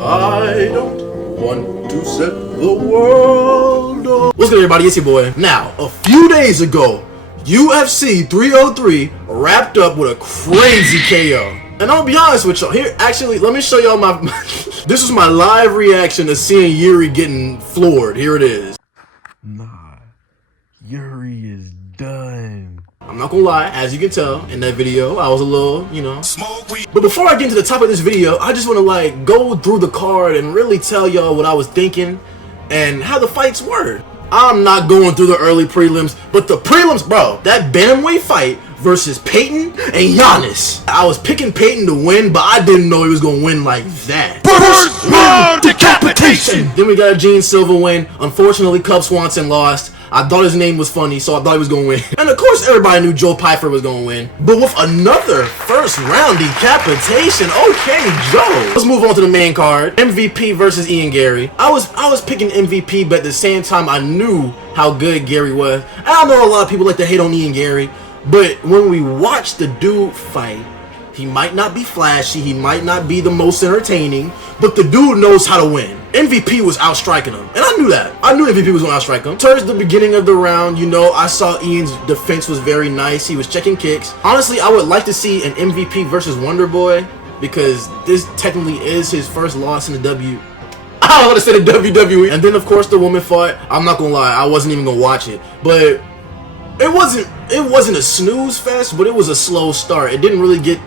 I don't want to set the world on. What's good, everybody? It's your boy. Now, a few days ago, UFC 303 wrapped up with a crazy KO. And I'll be honest with y'all. Here, actually, let me show y'all my... This is my live reaction to seeing Yuri getting floored. Here it is. Nah, Yuri is done. I'm not gonna lie, as you can tell in that video, I was a little, But before I get into the top of this video, I just want to go through the card and really tell y'all what I was thinking and how the fights were. I'm not going through the early prelims, but the prelims, bro, that bantamweight fight versus Peyton and Giannis. I was picking Peyton to win, but I didn't know he was gonna win like that. First round decapitation! Then we got a Gene Silva win. Unfortunately, Cub Swanson lost. I thought his name was funny, so I thought he was gonna win. And of course, everybody knew Joe Pyfer was gonna win. But with another first round decapitation, okay, Joe. Let's move on to the main card. MVP versus Ian Gary. I was picking MVP, but at the same time, I knew how good Gary was. And I know a lot of people like to hate on Ian Gary, but when we watch the dude fight, he might not be flashy, he might not be the most entertaining, but the dude knows how to win. MVP was outstriking him, and I knew that. I knew MVP was going to outstrike him. Towards the beginning of the round, I saw Ian's defense was very nice. He was checking kicks. Honestly, I would like to see an MVP versus Wonder Boy, because this technically is his first loss in the I don't want to say the WWE. And then, of course, the woman fought. I'm not going to lie, I wasn't even going to watch it, but it wasn't a snooze fest, but it was a slow start. It didn't really get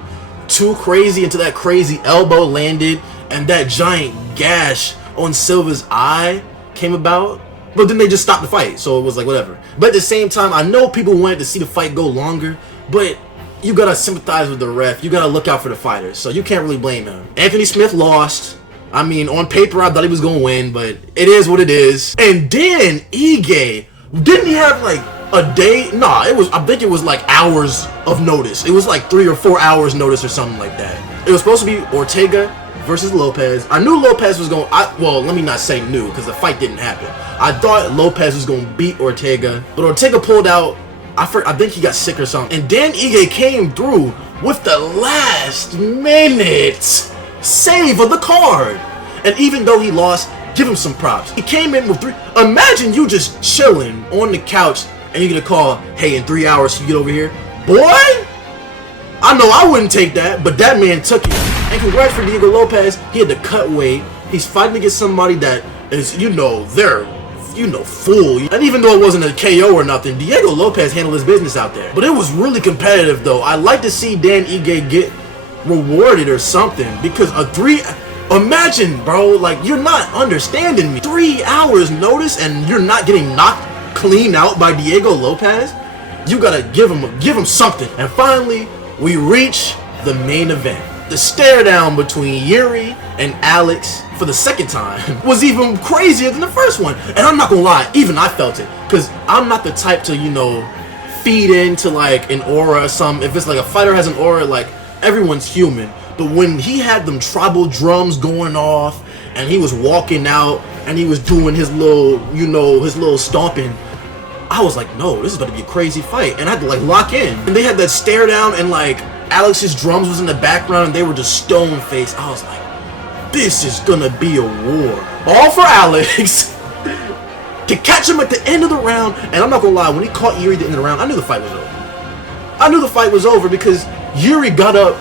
too crazy until that crazy elbow landed and that giant gash on Silva's eye came about. But then they just stopped the fight, so it was like whatever. But at the same time, I know people wanted to see the fight go longer, but you gotta sympathize with the ref. You gotta look out for the fighters, so you can't really blame him. Anthony Smith lost. I mean, on paper, I thought he was gonna win, but it is what it is. And then Ige, didn't he have a day? Nah, I think it was hours of notice. It was 3 or 4 hours notice or something like that. It was supposed to be Ortega versus Lopez. I knew Lopez was going, well, let me not say knew, because the fight didn't happen. I thought Lopez was going to beat Ortega, but Ortega pulled out. I think he got sick or something. And Dan Ige came through with the last minute save of the card. And even though he lost, give him some props. He came in with 3. Imagine you just chilling on the couch and you're going to call, hey, in 3 hours you get over here. Boy, I know I wouldn't take that, but that man took it. And congrats for Diego Lopez. He had to cut weight. He's fighting against somebody that is, they're, full. And even though it wasn't a KO or nothing, Diego Lopez handled his business out there. But it was really competitive, though. I like to see Dan Ige get rewarded or something, because imagine, bro, you're not understanding me. 3 hours notice and you're not getting knocked clean out by Diego Lopez. You gotta give him something. And finally, we reach the main event. The stare down between Yuri and Alex for the second time was even crazier than the first one. And I'm not gonna lie, even I felt it, because I'm not the type to, feed into an aura or something. If it's a fighter has an aura, everyone's human. But when he had them tribal drums going off and he was walking out and he was doing his little, his little stomping, I was like, no, this is about to be a crazy fight. And I had to lock in. And they had that stare down and Alex's drums was in the background and they were just stone faced. I was like, this is gonna be a war. All for Alex to catch him at the end of the round. And I'm not gonna lie, when he caught Yuri at the end of the round, I knew the fight was over. I knew the fight was over because Yuri got up.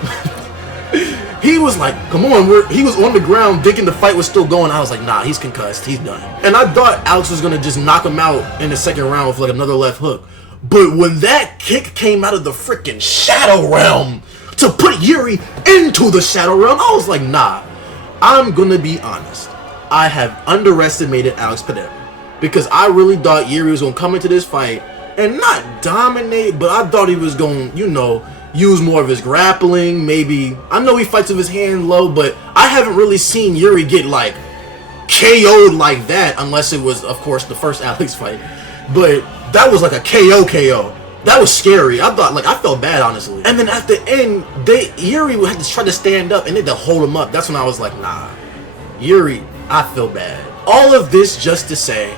He was like, come on, he was on the ground thinking the fight was still going. I was like, nah, he's concussed, he's done. And I thought Alex was gonna just knock him out in the second round with another left hook. But when that kick came out of the freaking Shadow Realm to put Yuri into the Shadow Realm, I was like, nah, I'm gonna be honest. I have underestimated Alex Pereira, because I really thought Yuri was gonna come into this fight and not dominate, but I thought he was gonna, use more of his grappling, maybe. I know he fights with his hand low, but I haven't really seen Yuri get KO'd like that, unless it was, of course, the first Alex fight. But that was a KO. That was scary. I thought, I felt bad, honestly. And then at the end, Yuri had to try to stand up and they had to hold him up. That's when I was like, nah, Yuri, I feel bad. All of this just to say,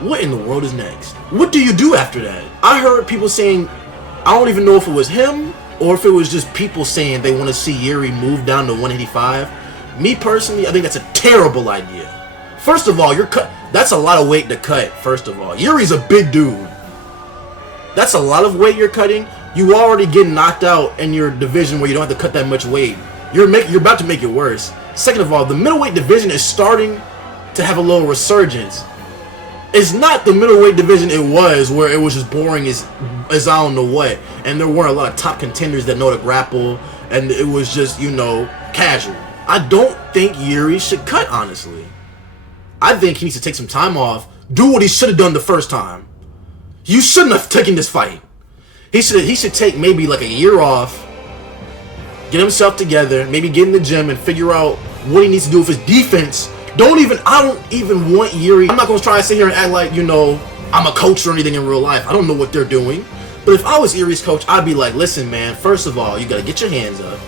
what in the world is next? What do you do after that? I heard people saying, I don't even know if it was him or if it was just people saying they want to see Yuri move down to 185. Me personally, I think that's a terrible idea. First of all, that's a lot of weight to cut, first of all. Yuri's a big dude. That's a lot of weight you're cutting. You already get knocked out in your division where you don't have to cut that much weight. You're about to make it worse. Second of all, the middleweight division is starting to have a little resurgence. It's not the middleweight division it was, where it was just boring as I don't know what, and there weren't a lot of top contenders that know to grapple, and it was just, you know, casual. I don't think Yuri should cut, honestly. I think he needs to take some time off, do what he should have done the first time. You shouldn't have taken this fight. He should take maybe like a year off, get himself together, maybe get in the gym and figure out what he needs to do with his defense. I don't even want Yuri. I'm not gonna try to sit here and act like, you know, I'm a coach or anything in real life. I don't know what they're doing. But if I was Yuri's coach, I'd be like, listen, man, first of all, you gotta get your hands up,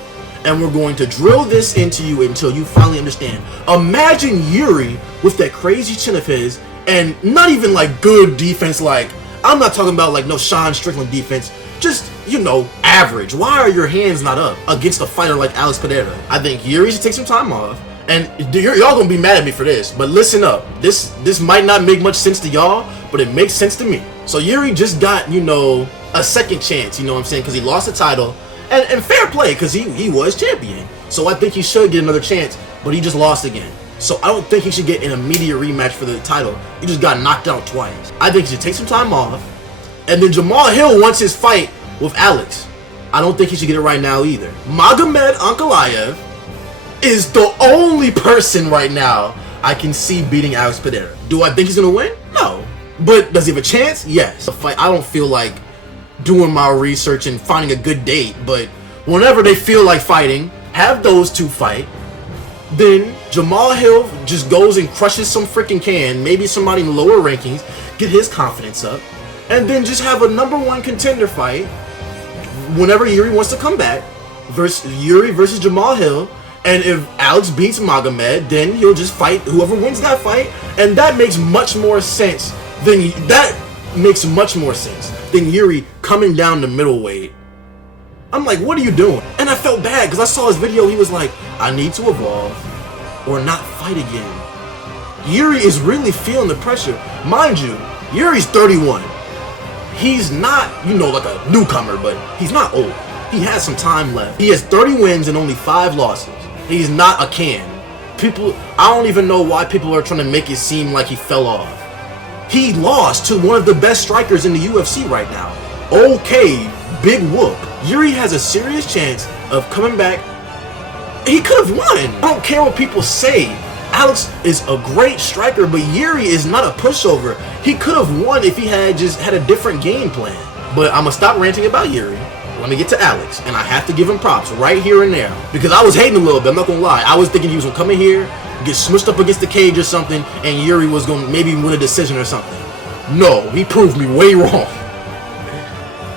and we're going to drill this into you until you finally understand. Imagine Yuri with that crazy chin of his, and not even like good defense, like, I'm not talking about like no Sean Strickland defense, just, you know, average. Why are your hands not up against a fighter like Alex Pereira? I think Yuri should take some time off. And y'all gonna be mad at me for this, but listen up. This might not make much sense to y'all, but it makes sense to me. So Yuri just got, you know, a second chance, you know what I'm saying? Because he lost the title. And fair play, because he was champion. So I think he should get another chance, but he just lost again. So I don't think he should get an immediate rematch for the title. He just got knocked out twice. I think he should take some time off. And then Jamal Hill wants his fight with Alex. I don't think he should get it right now either. Magomed Ankalaev is the only person right now I can see beating Alex Pereira. Do I think he's gonna win? No. But does he have a chance? Yes. The fight, I don't feel like doing my research and finding a good date, but whenever they feel like fighting, have those two fight. Then Jamal Hill just goes and crushes some freaking can, maybe somebody in lower rankings, get his confidence up, and then just have a #1 contender fight whenever Yuri wants to come back, Yuri versus JamalLl. And if Alex beats Magomed, then he'll just fight whoever wins that fight, and that makes much more sense than Yuri coming down to middleweight. I'm like, what are you doing? And I felt bad because I saw his video. He was like, I need to evolve or not fight again. Yuri is really feeling the pressure. Mind you, Yuri's 31. He's not, you know, like a newcomer, but he's not old. He has some time left. He has 30 wins and only 5 losses. He's not a can. I don't even know why people are trying to make it seem like he fell off. He lost to one of the best strikers in the UFC right now. Okay, big whoop. Yuri has a serious chance of coming back. He could have won. I don't care what people say. Alex is a great striker, but Yuri is not a pushover. He could have won if he had just had a different game plan. But I'm going to stop ranting about Yuri. Let me get to Alex, and I have to give him props right here and there. Because I was hating a little bit, I'm not going to lie. I was thinking he was going to come in here, get smushed up against the cage or something, and Yuri was going to maybe win a decision or something. No, he proved me way wrong.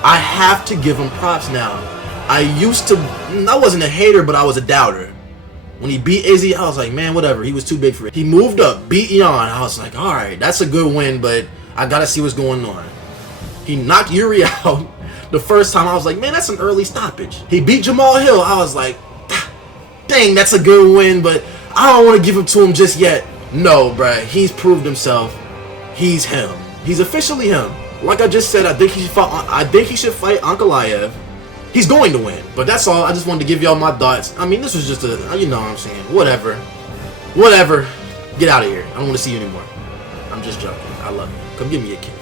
I have to give him props now. I wasn't a hater, but I was a doubter. When he beat Izzy, I was like, man, whatever. He was too big for it. He moved up, beat Ian. I was like, all right, that's a good win, but I got to see what's going on. He knocked Yuri out. The first time, I was like, man, that's an early stoppage. He beat Jamal Hill. I was like, dang, that's a good win, but I don't want to give it to him just yet. No, bruh, he's proved himself. He's him. He's officially him. Like I just said, I think he should fight Ankalaev. He's going to win, but that's all. I just wanted to give y'all my thoughts. I mean, this was just you know what I'm saying. Whatever. Get out of here. I don't want to see you anymore. I'm just joking. I love you. Come give me a kiss.